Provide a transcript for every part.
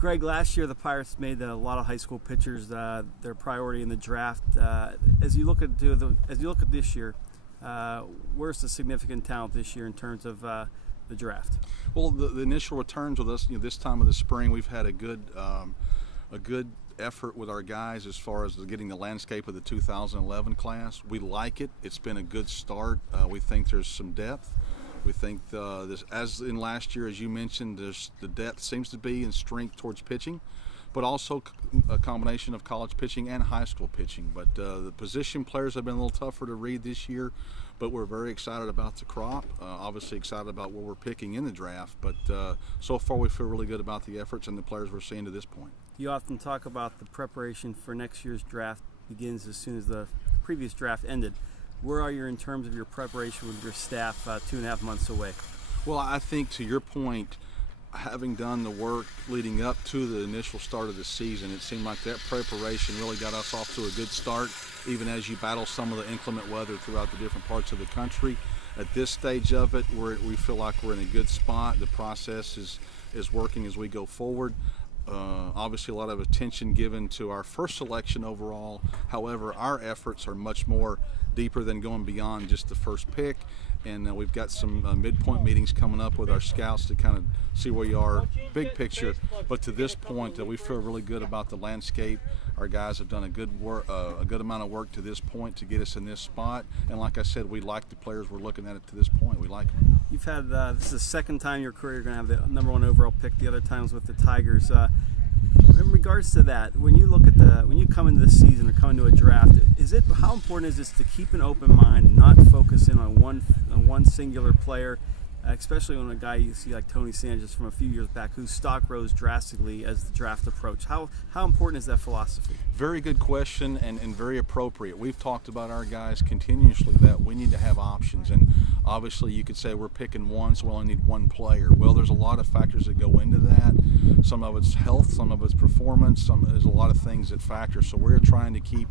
Greg, last year the Pirates made a lot of high school pitchers their priority in the draft. As you look at this year, where's the significant talent this year in terms of the draft? Well, the initial returns with us, this time of the spring, we've had a good effort with our guys as far as getting the landscape of the 2011 class. We like it. It's been a good start. We think there's some depth. We think this, as in last year, as you mentioned, the depth seems to be in strength towards pitching, but also a combination of college pitching and high school pitching. But the position players have been a little tougher to read this year, but we're very excited about the crop. Obviously excited about what we're picking in the draft, but so far we feel really good about the efforts and the players we're seeing to this point. You often talk about the preparation for next year's draft begins as soon as the previous draft ended. Where are you in terms of your preparation with your staff 2.5 months away? Well, I think to your point, having done the work leading up to the initial start of the season, it seemed like that preparation really got us off to a good start, even as you battle some of the inclement weather throughout the different parts of the country. At this stage of it, we feel like we're in a good spot. The process is working as we go forward. Obviously a lot of attention given to our first selection overall. However, our efforts are much more deeper than going beyond just the first pick, and we've got some midpoint meetings coming up with our scouts to kind of see where you are big picture. But to this point, we feel really good about the landscape. Our guys have done a good amount of work to this point to get us in this spot, and like I said, we like the players we're looking at to this point. We like them. You've had this is the second time in your career you're going to have the #1 overall pick. The other times with the Tigers. In regards to that, when you look at when you come into the season or come into a draft, how important is this to keep an open mind and not focus in on one singular player, especially when a guy you see like Tony Sanchez from a few years back, whose stock rose drastically as the draft approached? How important is that philosophy? Very good question and very appropriate. We've talked about our guys continuously that we need to have options, and obviously you could say we're picking one, so we only need one player. Well, there's a lot of factors that go into that. Some of it's health, some of it's performance, there's a lot of things that factor. So we're trying to keep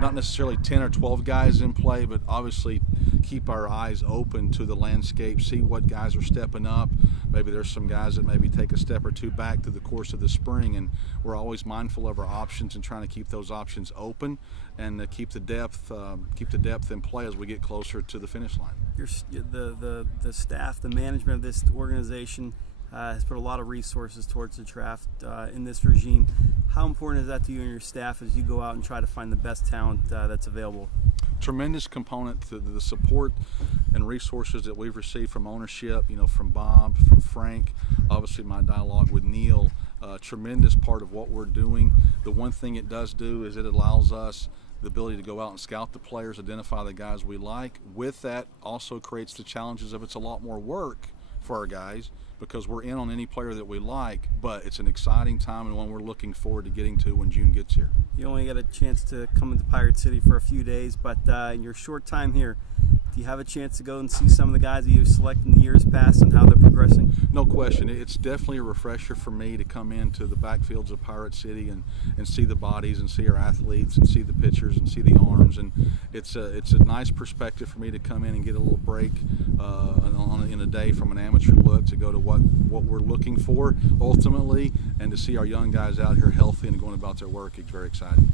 not necessarily 10 or 12 guys in play, but obviously keep our eyes open to the landscape, see what guys are stepping up. Maybe there's some guys that maybe take a step or two back through the course of the spring, and we're always mindful of our options and trying to keep those options open and keep the depth in play as we get closer to the finish line. The staff, the management of this organization has put a lot of resources towards the draft in this regime. How important is that to you and your staff as you go out and try to find the best talent that's available? Tremendous component to the support and resources that we've received from ownership, from Bob, from Frank, obviously my dialogue with Neil. Tremendous part of what we're doing. The one thing it does do is it allows us the ability to go out and scout the players, identify the guys we like. With that also creates the challenges of it's a lot more work for our guys because we're in on any player that we like, but it's an exciting time and one we're looking forward to getting to when June gets here. You only get a chance to come into Pirate City for a few days, but in your short time here, do you have a chance to go and see some of the guys that you've selected in the years past and how they're progressing? No question. It's definitely a refresher for me to come into the backfields of Pirate City and see the bodies and see our athletes and see the pitchers and see the arms, and it's a nice perspective for me to come in and get a little break in a day from an amateur look to go to what we're looking for ultimately, and to see our young guys out here healthy and going about their work. It's very exciting.